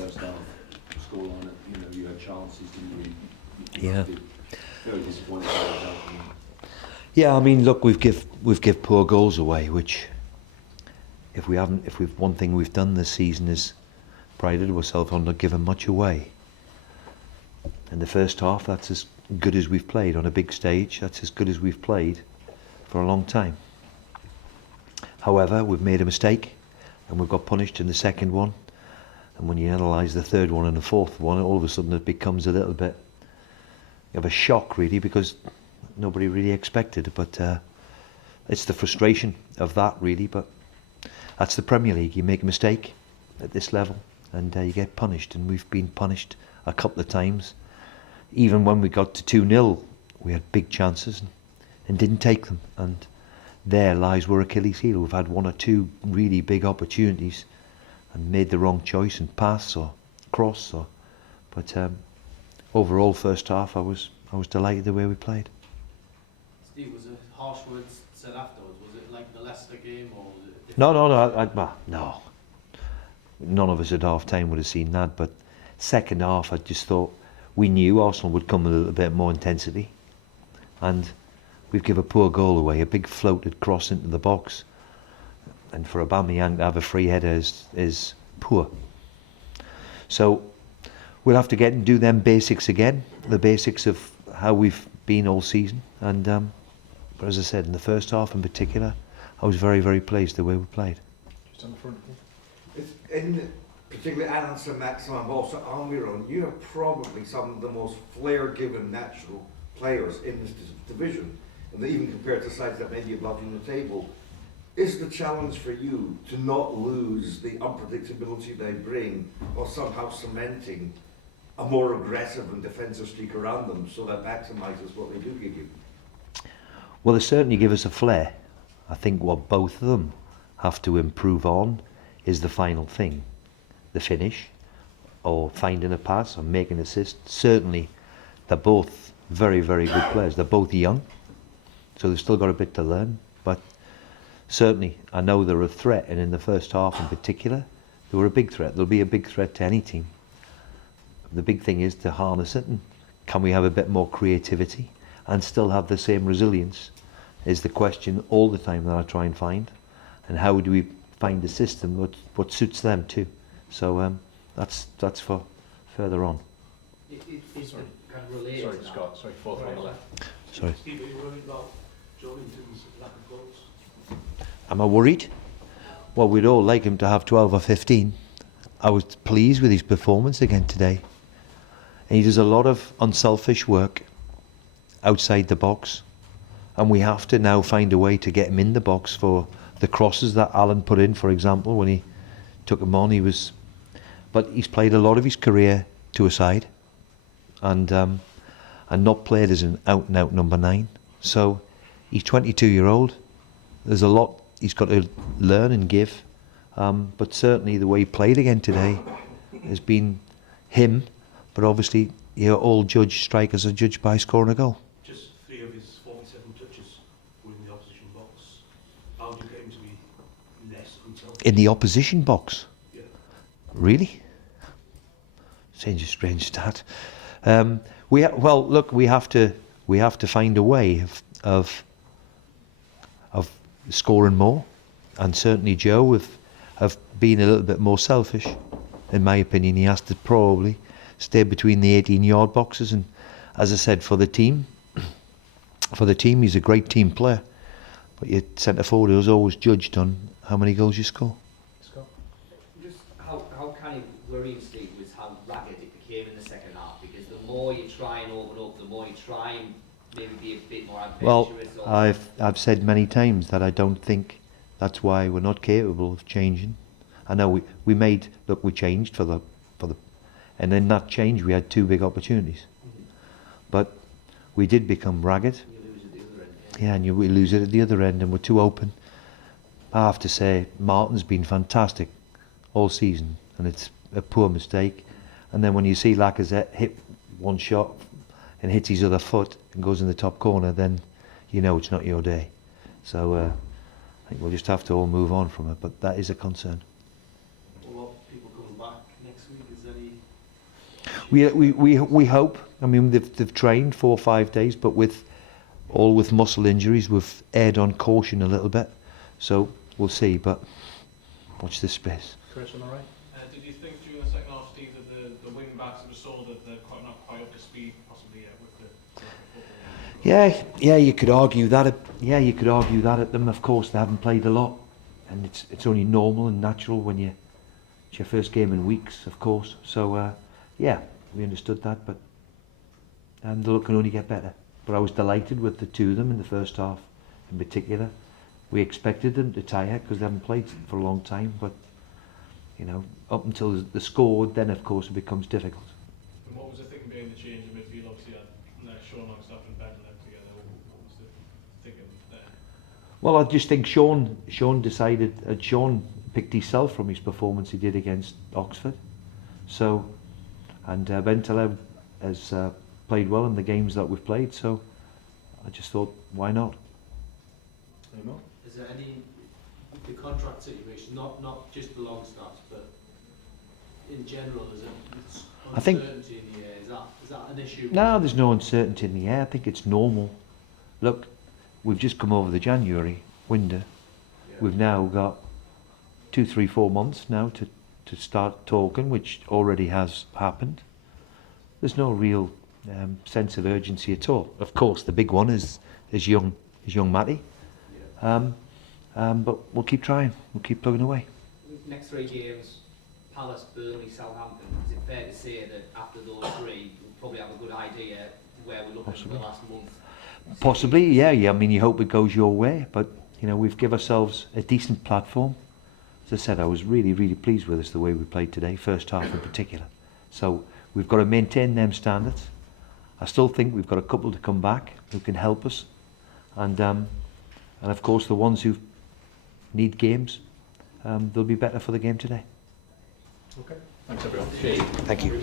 first half scoreline. You had chances, didn't you? Yeah. Very disappointed by the result. Yeah, I mean, look, we've give poor goals away, which if we've one thing we've done this season is prided ourselves on not giving much away. In the first half, that's as good as we've played on a big stage. That's as good as we've played for a long time. However, we've made a mistake, and we've got punished in the second one. And when you analyse the third one and the fourth one, all of a sudden it becomes a little bit of a shock, really, because nobody really expected it. But it's the frustration of that, really. But that's the Premier League. You make a mistake at this level, and you get punished. And we've been punished a couple of times. Even when we got to 2-0, we had big chances and didn't take them. And there lies our Achilles heel. We've had one or two really big opportunities and made the wrong choice and pass or cross. But overall, first half, I was delighted the way we played. Steve, was it harsh words said afterwards? Was it like the Leicester game, or was it? No. No. None of us at half time would have seen that. But second half, I just thought we knew Arsenal would come with a little bit more intensity, and we've given a poor goal away, a big floated cross into the box, and for Aubameyang to have a free header is poor. So we'll have to get and do them basics again, the basics of how we've been all season. And but as I said, in the first half in particular, I was very, very pleased the way we played. Just on the front. It's in particularly Alan Maxim and also Almiron, you are probably some of the most flair-given natural players in this division, and even compared to sides that may be above you on the table. Is the challenge for you to not lose the unpredictability they bring, or somehow cementing a more aggressive and defensive streak around them so that maximises what they do give you? Well, they certainly give us a flair. I think what both of them have to improve on is the final thing, the finish, or finding a pass, or making an assist. Certainly, they're both very, very good players. They're both young, so they've still got a bit to learn. But certainly, I know they're a threat, and in the first half in particular, they were a big threat. They'll be a big threat to any team. The big thing is to harness it, and can we have a bit more creativity and still have the same resilience is the question all the time that I try and find. And how do we find a system what suits them too? So that's for further on. It's kind of related. Sorry, Scott. Sorry, fourth on the left. Sorry. Steve, are you worried about Joelinton's lack of goals? Am I worried? Well, we'd all like him to have 12 or 15. I was pleased with his performance again today. And he does a lot of unselfish work outside the box. And we have to now find a way to get him in the box for the crosses that Alan put in, for example, when he took him on. But he's played a lot of his career to a side, and not played as an out-and-out number 9. So he's 22-year-old. There's a lot he's got to learn and give. But certainly the way he played again today has been him. But obviously, all strikers are judged by scoring a goal. Just 3 of his 47 touches were in the opposition box. How do you get him to be less unselfish? In the opposition box? Yeah. Really? Seems a strange stat. We have to find a way of scoring more, and certainly Joe have been a little bit more selfish. In my opinion, he has to probably stay between the 18-yard boxes. And as I said, for the team, he's a great team player. But your centre forward is always judged on how many goals you score. Scott. Just how kind of worrying, Steve, was how ragged it became in the second half, because the more you try and open up, the more you try and maybe be a bit more adventurous. Well, I've said many times that I don't think that's why we're not capable of changing. I know we changed for the and in that change we had 2 big opportunities. But we did become ragged. You lose at the other end. Yeah, and we lose it at the other end, and we're too open. I have to say, Martin's been fantastic all season, and it's a poor mistake. And then when you see Lacazette hit one shot and hits his other foot and goes in the top corner, then you know it's not your day. So I think we'll just have to all move on from it, but that is a concern. What about people coming back next week? think there's any? We hope. I mean, they've trained 4 or 5 days, but with muscle injuries, we've erred on caution a little bit. So we'll see, but watch this space. Chris, am I right? Did you think during the second half, Steve, that the wing backs were saw that they're not quite up to speed, possibly yet, with the football? Yeah, you could argue that. Yeah, you could argue that at them. Of course, they haven't played a lot, and it's only normal and natural when it's your first game in weeks, of course. So yeah, we understood that, but and they can only get better. But I was delighted with the two of them in the first half, in particular. We expected them to tire because they haven't played for a long time, but you know, up until the scored, then of course it becomes difficult. And what was the thinking behind the change in midfield? Obviously, Sean Longstaff and Ben left together. What was the thinking there? Well, I just think Sean decided, Sean picked himself from his performance he did against Oxford. So, and Ben Taleb has played well in the games that we've played, so I just thought, why not? Any more? Is there any, the contract situation, not just the Longstaffs, but in general, is it I think- uncertainty in the air? Is that an issue? No, there's no uncertainty in the air. I think it's normal. Look, we've just come over the January window. Yeah. We've now got 2, 3, 4 months now to start talking, which already has happened. There's no real sense of urgency at all. Of course, the big one is young Matty. But we'll keep trying. We'll keep plugging away. Next 3 games, Palace, Burnley, Southampton. Is it fair to say that after those 3, we'll probably have a good idea where we're looking for the last month? Possibly, yeah. I mean, you hope it goes your way, but you know, we've given ourselves a decent platform. As I said, I was really, really pleased with us the way we played today, first half in particular. So we've got to maintain them standards. I still think we've got a couple to come back who can help us, and of course the ones who need games, they'll be better for the game today. Okay. Thanks everyone. Thank you.